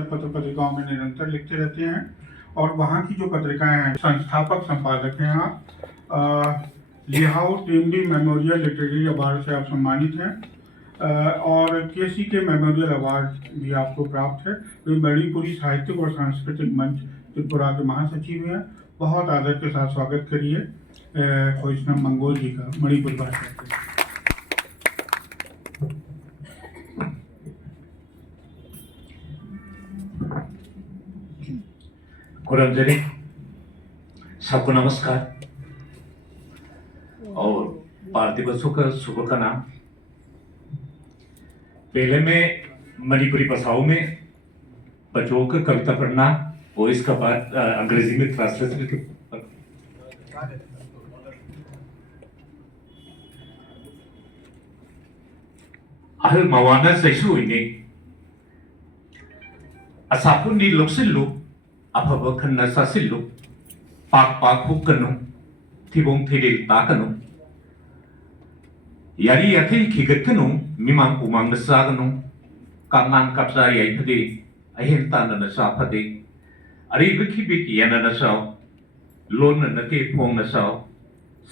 पत्र पत्रिकाओं में निरंतर लिखते रहते हैं और वहाँ की जो पत्रिकाएं हैं, संस्थापक संपादक हैं आप। लिहाओ टीमडी मेमोरियल लिटरेरी अवार्ड से आप सम्मानित हैं और केसी के मेमोरियल अवार्ड भी आपको प्राप्त है। वे मणिपुरी साहित्यिक और सांस्कृतिक मंच त्रिपुरा के महासचिव हैं। बहुत आदर के साथ स्वागत करिए खोइस्नम मंगोल जी का मणिपुर भाषा के। खुरमजनी सबको नमस्कार और पार्थिव बच्चों का सुबह का नाम। पहले मैं मणिपुरी भाषाओं में बच्चों को कविता पढ़ना और इसका बाद अंग्रेजी में translate ahal mawana saisu ini asapun ni loksillu afaba khanna sasillu pak hukkanu thibong thidil takanu yari yathai khigatkanu mimang umang nasaganu kangan kapsa yai phade ahen tana nasa phade ari bikhi biki yana nasao lon na ke phong nasao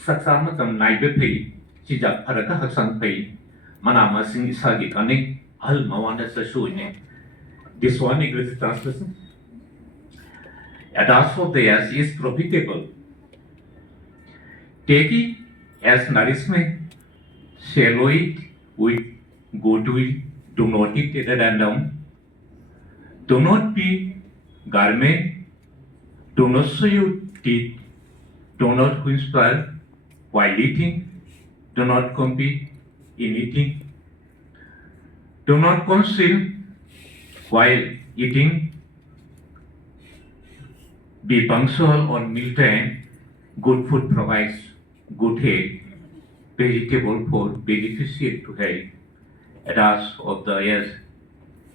saksa matam nai be phei chijak pharaka haksang phei manama sing isagi kani al mawana saisu ini. This one English translation. A dance of theirs is profitable. Take it as nourishment, swallow it with goodwill, do not eat it at random, do not be garment, do not show your teeth, do not whisper while eating, do not compete in eating, do not conceal while eating, be punctual on mealtime. Good food provides good health. Vegetable food beneficial to health. A dash of the earth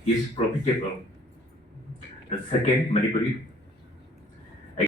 is profitable. The second Manipuri